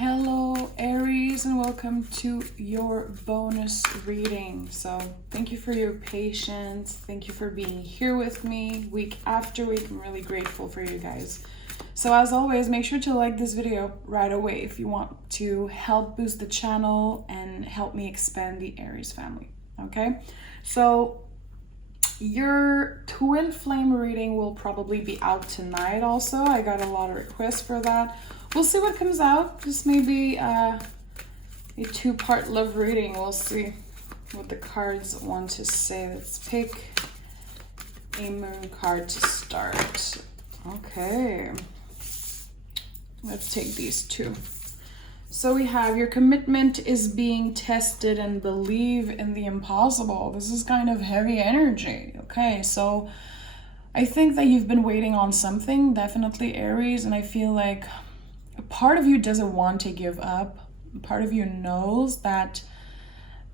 Hello Aries, and welcome to your bonus reading. So thank you for your patience. Thank you for being here with me week after week. I'm really grateful for you guys. So as always, make sure to like this video right away if you want to help boost the channel and help me expand the Aries family. Okay, so your twin flame reading will probably be out tonight also. I got a lot of requests for that. We'll see what comes out. This may be a two-part love reading. We'll see what the cards want to say. Let's pick a moon card to start. Okay. Let's take these two. So we have your commitment is being tested and believe in the impossible. This is kind of heavy energy. Okay, so I think that you've been waiting on something, definitely Aries, and I feel like a part of you doesn't want to give up. A part of you knows that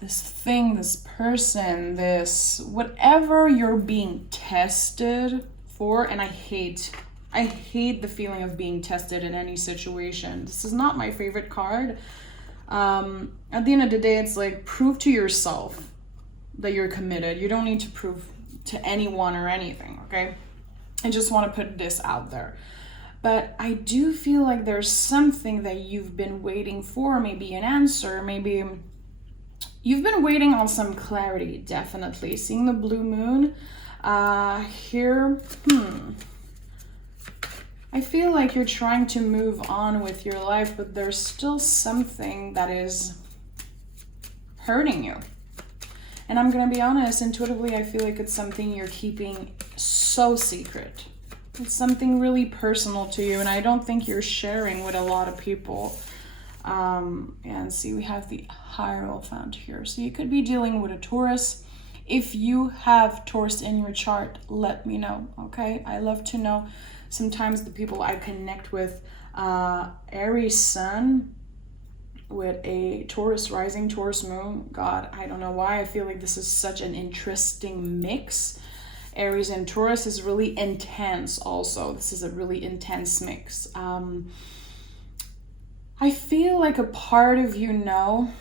this thing, this person, this whatever you're being tested for, and I hate the feeling of being tested in any situation. This is not my favorite card. At the end of the day, it's like, prove to yourself that you're committed. You don't need to prove to anyone or anything, okay? I just want to put this out there. But I do feel like there's something that you've been waiting for, maybe an answer, maybe you've been waiting on some clarity, definitely. Seeing the blue moon here, I feel like you're trying to move on with your life, but there's still something that is hurting you. And I'm gonna be honest, intuitively, I feel like it's something you're keeping so secret. It's something really personal to you, and I don't think you're sharing with a lot of people. And see, we have the Hierophant here. So you could be dealing with a Taurus. If you have Taurus in your chart, let me know, okay? I love to know. Sometimes the people I connect with, Aries Sun with a Taurus rising, Taurus moon. God, I don't know why. I feel like this is such an interesting mix. Aries and Taurus is really intense also. This is a really intense mix. I feel like a part of you know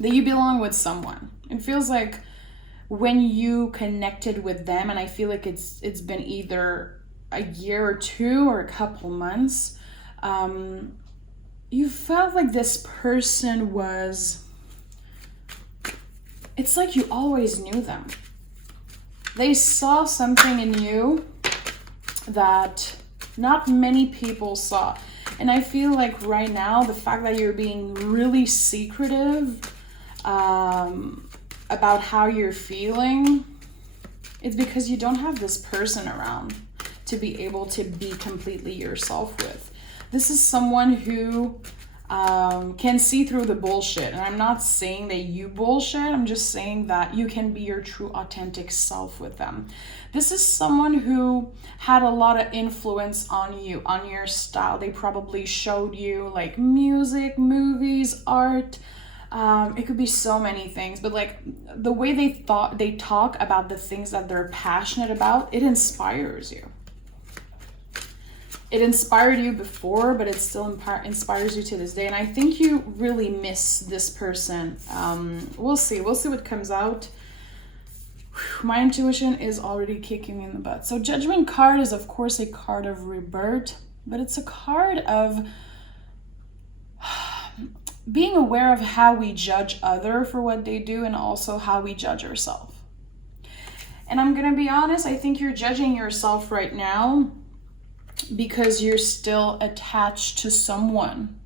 that you belong with someone. It feels like when you connected with them, and I feel like it's been either a year or two or a couple months, you felt like this person was, it's like you always knew them. They saw something in you that not many people saw. And I feel like right now, the fact that you're being really secretive about how you're feeling, it's because you don't have this person around to be able to be completely yourself with. This is someone who can see through the bullshit. And I'm not saying that you bullshit. I'm just saying that you can be your true authentic self with them. This is someone who had a lot of influence on you, on your style. They probably showed you like music, movies, art. It could be so many things, but like the way they talk about the things that they're passionate about, it inspires you. It inspired you before, but it still inspires you to this day. And I think you really miss this person. We'll see what comes out. My intuition is already kicking me in the butt. So Judgment card is, of course, a card of rebirth, but it's a card of being aware of how we judge other for what they do and also how we judge ourselves. And I'm going to be honest, I think you're judging yourself right now because you're still attached to someone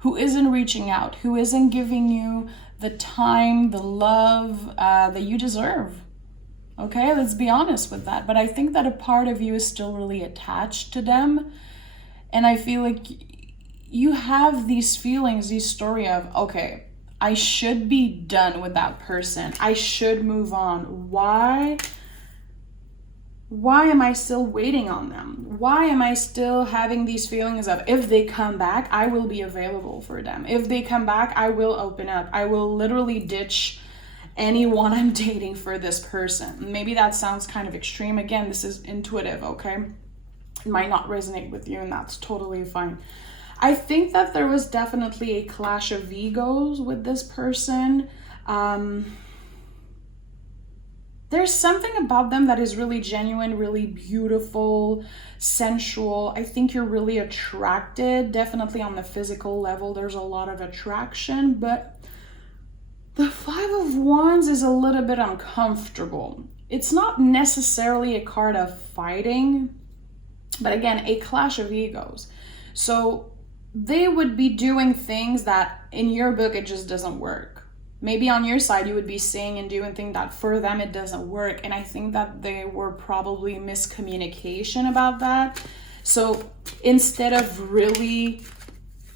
who isn't reaching out, who isn't giving you the time, the love that you deserve. Okay, let's be honest with that. But I think that a part of you is still really attached to them. And I feel like you have these feelings, these story of, okay, I should be done with that person. I should move on. Why am I still waiting on them? Why am I still having these feelings of, if they come back, I will be available for them. If they come back, I will open up. I will literally ditch anyone I'm dating for this person. Maybe that sounds kind of extreme. Again, this is intuitive, okay? It might not resonate with you, and that's totally fine. I think that there was definitely a clash of egos with this person. There's something about them that is really genuine, really beautiful, sensual. I think you're really attracted, definitely on the physical level. There's a lot of attraction, but the Five of Wands is a little bit uncomfortable. It's not necessarily a card of fighting, but again, a clash of egos. So they would be doing things that in your book, it just doesn't work. Maybe on your side, you would be saying and doing things that for them, it doesn't work. And I think that they were probably miscommunication about that. So instead of really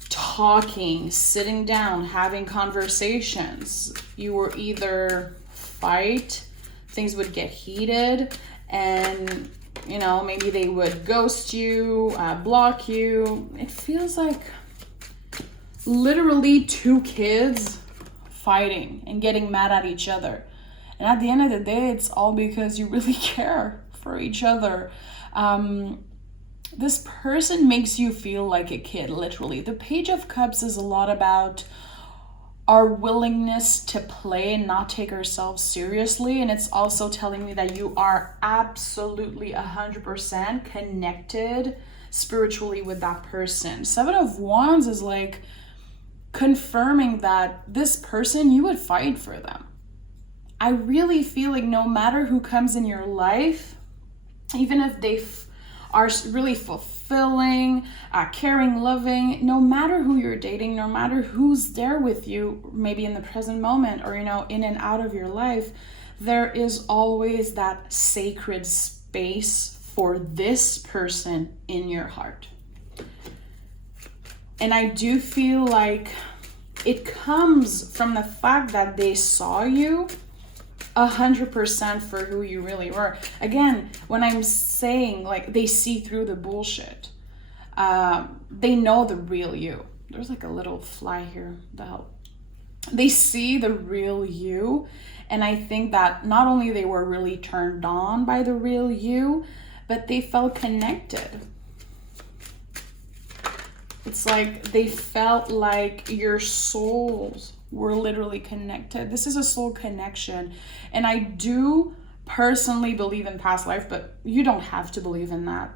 talking, sitting down, having conversations, you were either fight, things would get heated, and you know, maybe they would ghost you, block you. It feels like literally two kids fighting and getting mad at each other. And at the end of the day, it's all because you really care for each other. This person makes you feel like a kid, literally. The Page of Cups is a lot about our willingness to play and not take ourselves seriously. And it's also telling me that you are absolutely 100% connected spiritually with that person. Seven of Wands is like confirming that this person, you would fight for them. I really feel like no matter who comes in your life, even if they are really fulfilling, caring, loving, no matter who you're dating, no matter who's there with you, maybe in the present moment or, you know, in and out of your life, there is always that sacred space for this person in your heart. And I do feel like it comes from the fact that they saw you 100% for who you really were. Again, when I'm saying like they see through the bullshit, they know the real you. There's like a little fly here to help. They see the real you. And I think that not only they were really turned on by the real you, but they felt connected. It's like they felt like your souls were literally connected. This is a soul connection. And I do personally believe in past life, but you don't have to believe in that.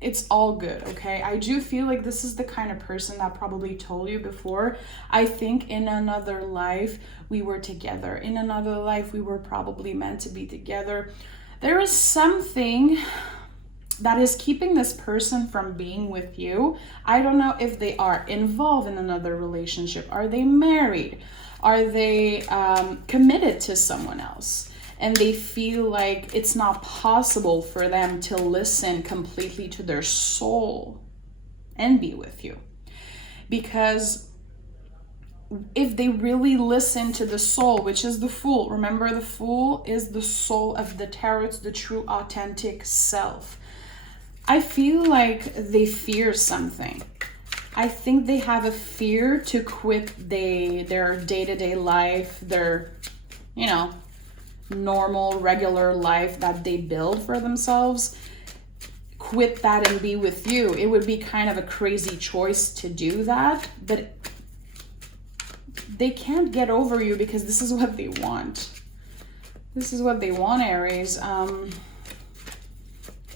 It's all good, okay? I do feel like this is the kind of person that probably told you before, I think in another life we were together. In another life we were probably meant to be together. There is something that is keeping this person from being with you. I don't know if they are involved in another relationship. Are they married? Are they committed to someone else? And they feel like it's not possible for them to listen completely to their soul and be with you. Because if they really listen to the soul, which is the Fool, remember the Fool is the soul of the Taurus, the true authentic self. I feel like they fear something. I think they have a fear to quit their day-to-day life, their, you know, normal, regular life that they build for themselves. Quit that and be with you. It would be kind of a crazy choice to do that, but they can't get over you because this is what they want. This is what they want, Aries.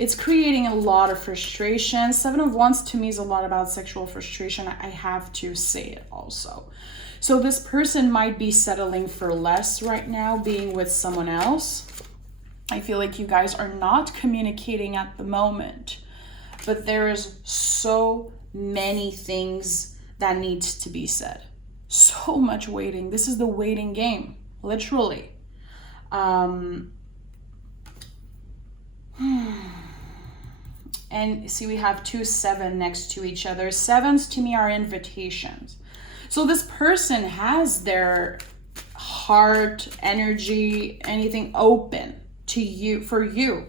It's creating a lot of frustration. Seven of Wands to me is a lot about sexual frustration. I have to say it also. So this person might be settling for less right now, being with someone else. I feel like you guys are not communicating at the moment, but there is so many things that needs to be said. So much waiting. This is the waiting game, literally. And see, we have 2 7 next to each other. 7s to me are invitations. So this person has their heart, energy, anything open to you, for you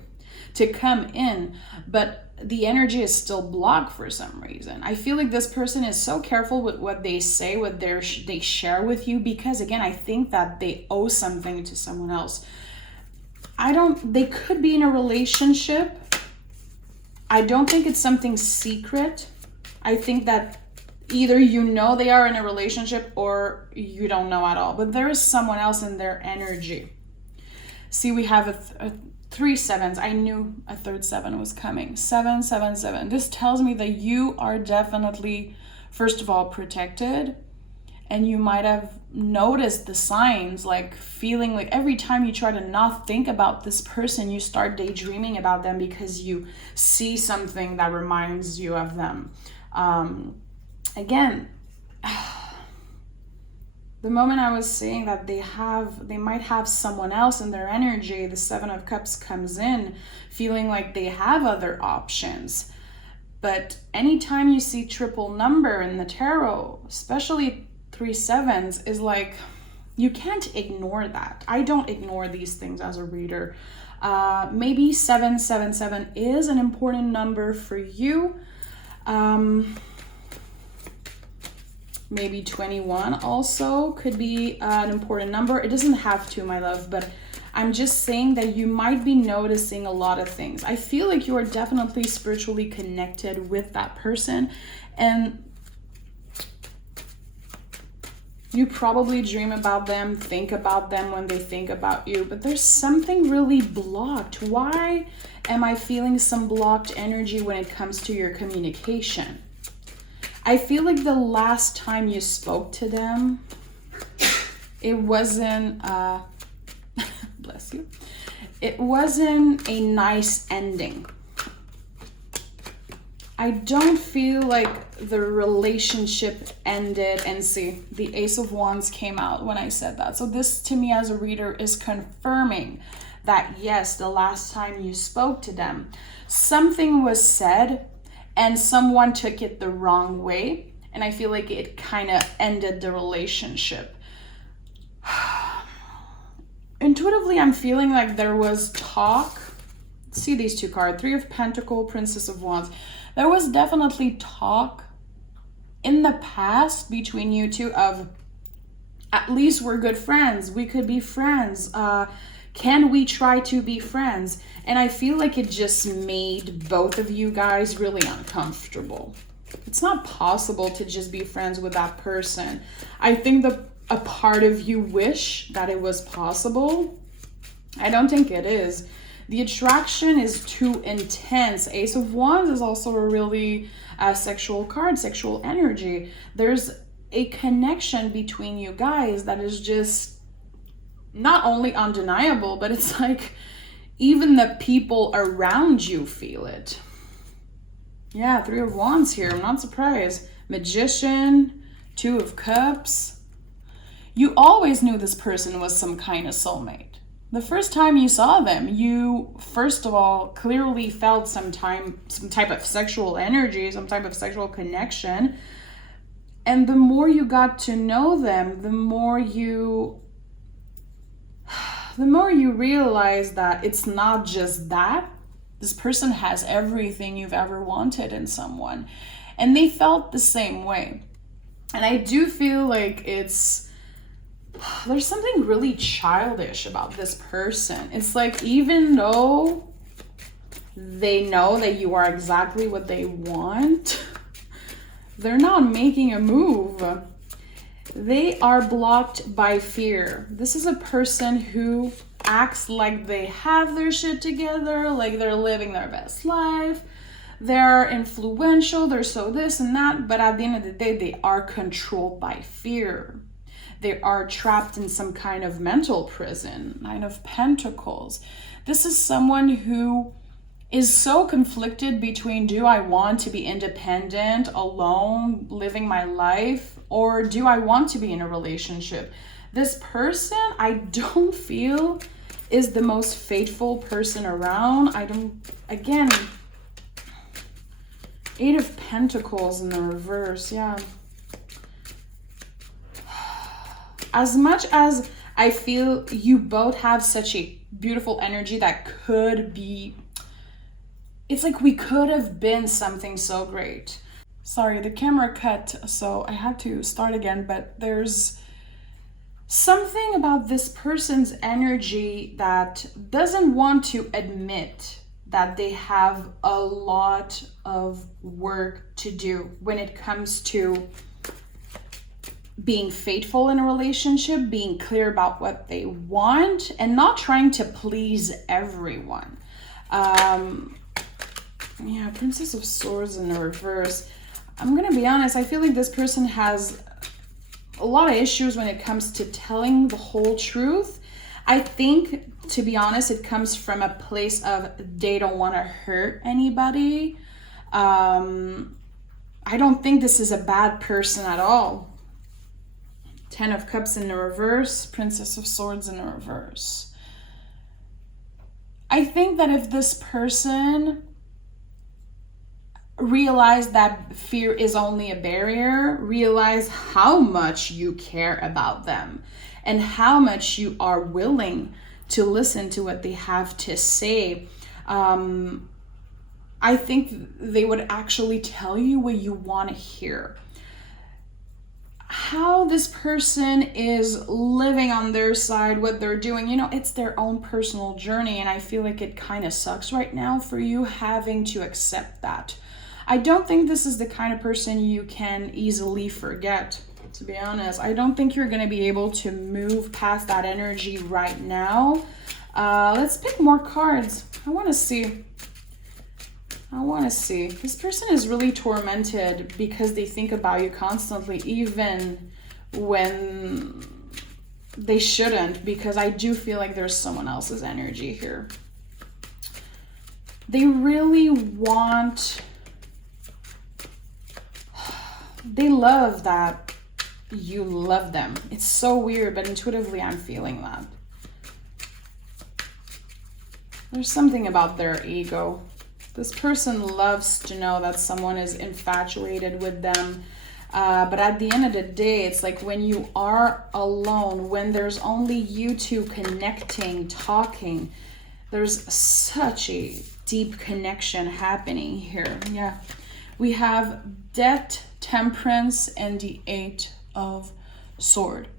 to come in, but the energy is still blocked for some reason. I feel like this person is so careful with what they say, what they share with you, because again, I think that they owe something to someone else. They could be in a relationship. I don't think it's something secret. I think that either you know they are in a relationship or you don't know at all, but there is someone else in their energy. See, we have a 3 sevens. I knew a third 7 was coming. 7, 7, 7. This tells me that you are definitely, first of all, protected, and you might have noticed the signs, like feeling like every time you try to not think about this person, you start daydreaming about them because you see something that reminds you of them. Again, the moment I was saying that they might have someone else in their energy, the 7 of Cups comes in feeling like they have other options. But anytime you see triple number in the tarot, especially 3 sevens, is like, you can't ignore that. I don't ignore these things as a reader. Maybe 777 is an important number for you. Maybe 21 also could be an important number. It doesn't have to, my love, but I'm just saying that you might be noticing a lot of things. I feel like you are definitely spiritually connected with that person, and you probably dream about them, think about them when they think about you, but there's something really blocked. Why am I feeling some blocked energy when it comes to your communication? I feel like the last time you spoke to them, it wasn't, bless you, it wasn't a nice ending. I don't feel like the relationship ended, and see, the Ace of Wands came out when I said that. So this to me as a reader is confirming that yes, the last time you spoke to them, something was said and someone took it the wrong way, and I feel like it kind of ended the relationship. Intuitively, I'm feeling like there was talk. See these 2 cards, 3 of Pentacles, Princess of Wands. There was definitely talk in the past between you two of, at least we're good friends, we could be friends, can we try to be friends? And I feel like it just made both of you guys really uncomfortable. It's not possible to just be friends with that person. I think a part of you wish that it was possible. I don't think it is. The attraction is too intense. Ace of Wands is also a really sexual card, sexual energy. There's a connection between you guys that is just not only undeniable, but it's like even the people around you feel it. Yeah, 3 of Wands here. I'm not surprised. Magician, 2 of Cups. You always knew this person was some kind of soulmate. The first time you saw them, you, first of all, clearly felt some type of sexual energy, some type of sexual connection. And the more you got to know them, the more you realize that it's not just that. This person has everything you've ever wanted in someone. And they felt the same way. And I do feel like there's something really childish about this person. It's like, even though they know that you are exactly what they want, they're not making a move. They are blocked by fear. This is a person who acts like they have their shit together, like they're living their best life. They're influential, they're so this and that, but at the end of the day, they are controlled by fear. They are trapped in some kind of mental prison. 9 of Pentacles. This is someone who is so conflicted between, do I want to be independent, alone, living my life, or do I want to be in a relationship? This person, I don't feel is the most faithful person around. Again, 8 of Pentacles in the reverse, yeah. As much as I feel you both have such a beautiful energy that could be, it's like we could have been something so great. Sorry, the camera cut, so I had to start again, but there's something about this person's energy that doesn't want to admit that they have a lot of work to do when it comes to being faithful in a relationship, being clear about what they want, and not trying to please everyone. Yeah, Princess of Swords in the reverse. I'm gonna be honest, I feel like this person has a lot of issues when it comes to telling the whole truth. I think, to be honest, it comes from a place of they don't want to hurt anybody. I don't think this is a bad person at all. 10 of Cups in the reverse, Princess of Swords in the reverse. I think that if this person realize that fear is only a barrier, realize how much you care about them and how much you are willing to listen to what they have to say, I think they would actually tell you what you want to hear. How this person is living on their side, what they're doing, you know, it's their own personal journey, and I feel like it kind of sucks right now for you having to accept that. I don't think this is the kind of person you can easily forget, to be honest. I don't think you're going to be able to move past that energy right now. Let's pick more cards. I want to see. This person is really tormented because they think about you constantly, even when they shouldn't, because I do feel like there's someone else's energy here. They really want... They love that you love them. It's so weird, but intuitively I'm feeling that. There's something about their ego. This person loves to know that someone is infatuated with them. But at the end of the day, it's like when you are alone, when there's only you two connecting, talking, there's such a deep connection happening here. Yeah. We have Death, Temperance, and the 8 of Swords.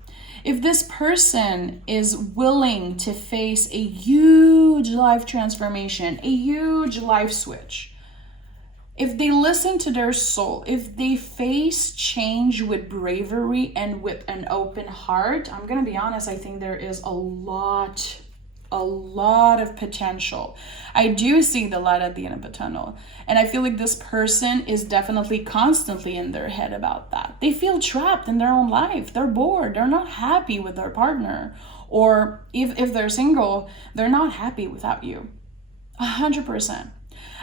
If this person is willing to face a huge life transformation, a huge life switch, if they listen to their soul, if they face change with bravery and with an open heart, I'm going to be honest, I think there is a lot of potential. I do see the light at the end of the tunnel. And I feel like this person is definitely constantly in their head about that. They feel trapped in their own life. They're bored. They're not happy with their partner. Or if they're single, they're not happy without you. 100%.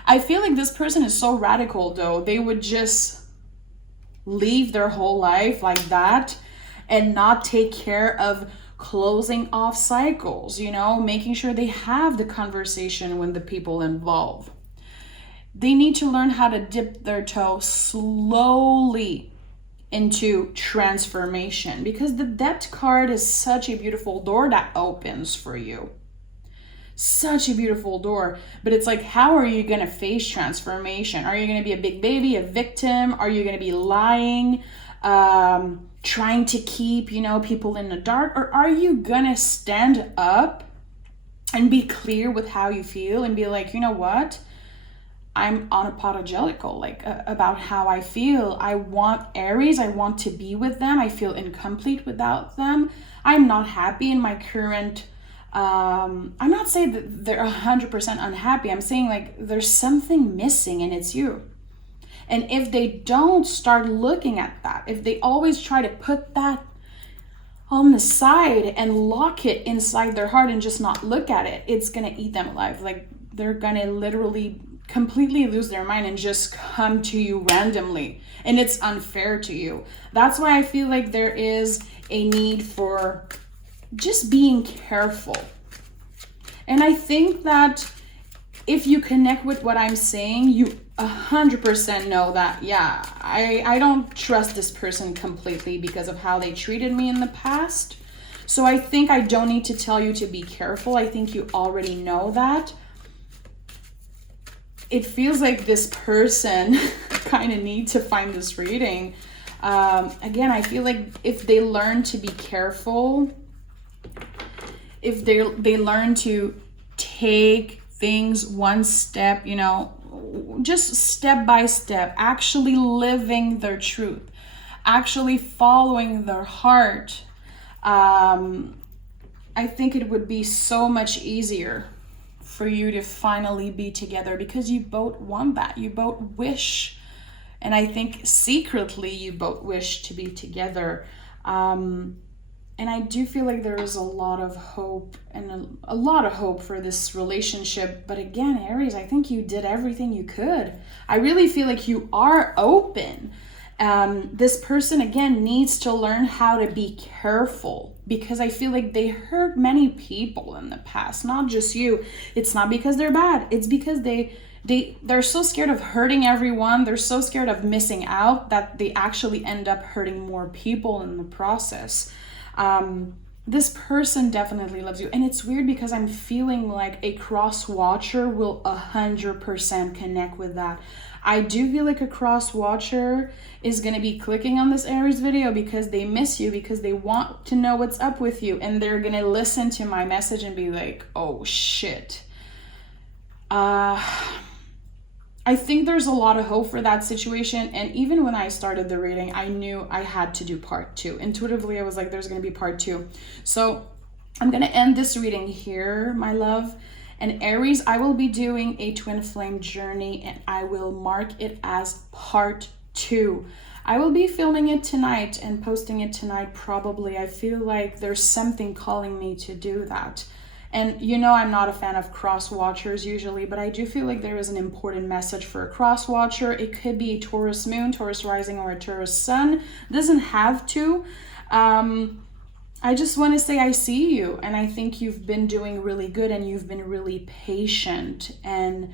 I feel like this person is so radical, though. They would just leave their whole life like that and not take care of closing off cycles, you know, making sure they have the conversation with the people involved. They need to learn how to dip their toe slowly into transformation, because the Death card is such a beautiful door that opens for you. Such a beautiful door. But it's like, how are you going to face transformation? Are you going to be a big baby, a victim? Are you going to be lying? Trying to keep, you know, people in the dark? Or are you gonna stand up and be clear with how you feel and be like, you know what, I'm unapologetical, like about how I feel. I want Aries, I want to be with them. I feel incomplete without them. I'm not happy in my current I'm not saying that they're 100% unhappy. I'm saying like there's something missing, and it's you. And if they don't start looking at that, if they always try to put that on the side and lock it inside their heart and just not look at it, it's going to eat them alive. Like they're going to literally completely lose their mind and just come to you randomly. And it's unfair to you. That's why I feel like there is a need for just being careful. And I think that if you connect with what I'm saying, you 100% know that, yeah, I don't trust this person completely because of how they treated me in the past. So I think I don't need to tell you to be careful. I think you already know that. It feels like this person kind of need to find this reading. Again, I feel like if they learn to be careful, if they learn to take things one step, you know, just step by step, actually living their truth, actually following their heart, I think it would be so much easier for you to finally be together, because you both want that. You both wish, and I think secretly you both wish to be together. And I do feel like there is a lot of hope, and a lot of hope for this relationship. But again, Aries, I think you did everything you could. I really feel like you are open. This person, again, needs to learn how to be careful, because I feel like they hurt many people in the past, not just you. It's not because they're bad. It's because they're so scared of hurting everyone. They're so scared of missing out that they actually end up hurting more people in the process. This person definitely loves you. And it's weird because I'm feeling like a cross watcher will 100% connect with that. I do feel like a cross watcher is going to be clicking on this Aries video because they miss you, because they want to know what's up with you. And they're going to listen to my message and be like, oh shit. I think there's a lot of hope for that situation. And even when I started the reading, I knew I had to do part 2. Intuitively, I was like, there's going to be part 2. So I'm going to end this reading here, my love. And Aries, I will be doing a twin flame journey, and I will mark it as part 2. I will be filming it tonight and posting it tonight probably. I feel like there's something calling me to do that. And you know, I'm not a fan of cross watchers usually, but I do feel like there is an important message for a cross watcher. It could be a Taurus moon, Taurus rising, or a Taurus sun. It doesn't have to. I just want to say I see you, and I think you've been doing really good, and you've been really patient, and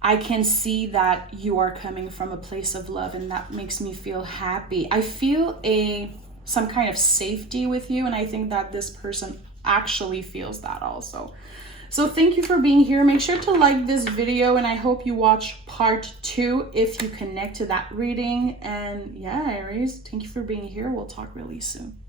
I can see that you are coming from a place of love, and that makes me feel happy. I feel some kind of safety with you, and I think that this person actually feels that also. So thank you for being here. Make sure to like this video, and I hope you watch part 2 if you connect to that reading. And yeah, Aries, thank you for being here. We'll talk really soon.